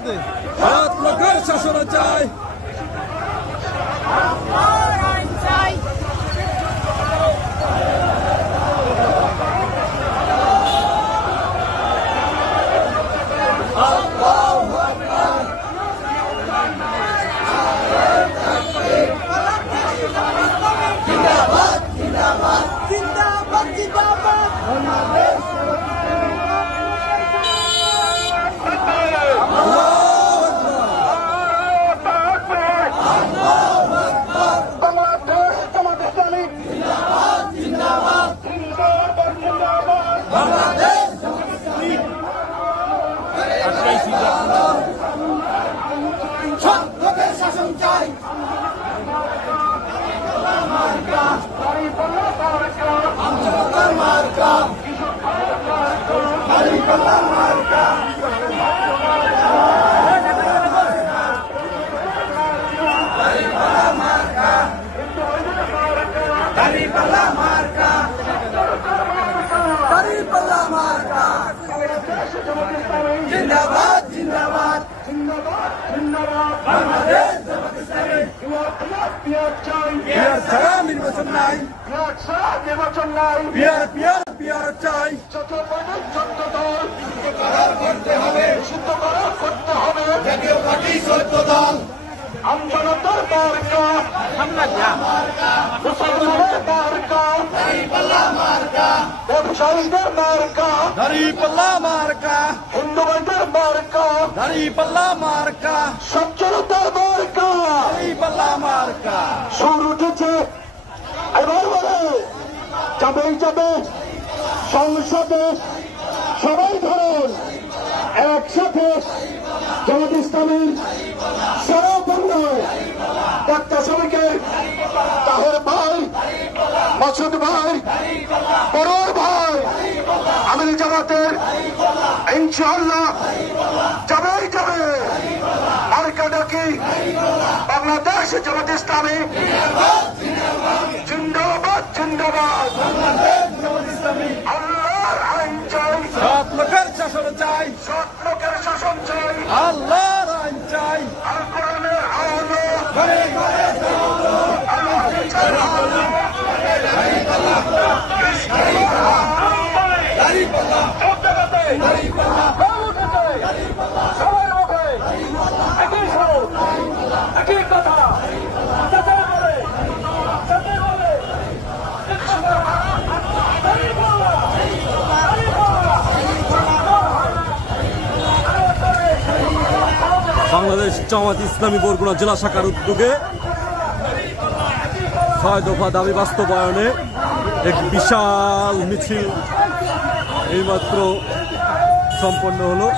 সৎ লোকের শাসন চাই। जिंदाबाद जिंदाबाद जिंदाबाद जिंदाबाद बांग्लादेश জামাত ইসলামী পিয়ার চাই পিয়ার ছাড়া নির্বাচন নাই, পিয়ার ছাড়া নির্বাচন নাই, পিয়ার পিয়ার পিয়ার চাই। যত পার্টি যত দল করতে হবে, নিষিদ্ধ করতে হবে, জাতীয় পার্টি ১৪ দল। আমজনতার মার্কা মুসলমানের মার্কা ব্যবসায়ীদের মার্কা দাঁড়িপাল্লা মার্কা, হিন্দু ভাইদের মার্কা দাঁড়িপাল্লা মার্কা, সচ্ছলতার মার্কা দাঁড়িপাল্লা মার্কা। সুর উঠেছে এবার বলে যাবেই যাবে সংসদে সবাই ধরুন একসাথে জামাত ইসলামীর সরপণ্য ডাক্তার শ্রমিকের তাহের ভাই, মাসুদ ভাই, বড়র ভাই, আমির জামাতের ইনশাআল্লাহ যাবেই যাবে। মার্কা ডাকি বাংলাদেশ জামাত ইসলামী জিন্দাবাদ জিন্দাবাদ। আল্লাহর আইন চাই, সৎ লোকের শাসন চাই, সৎ লোকের শাসন চাই, আল্লাহর আইন চাই। আল কোরআনের আলো ঘরে ঘরে বাংলাদেশ জামাত ইসলামী বরগুনা জেলা শাখার উদ্যোগে ৬ দফা দাবি বাস্তবায়নে এক বিশাল মিছিল এইমাত্র সম্পন্ন হলো।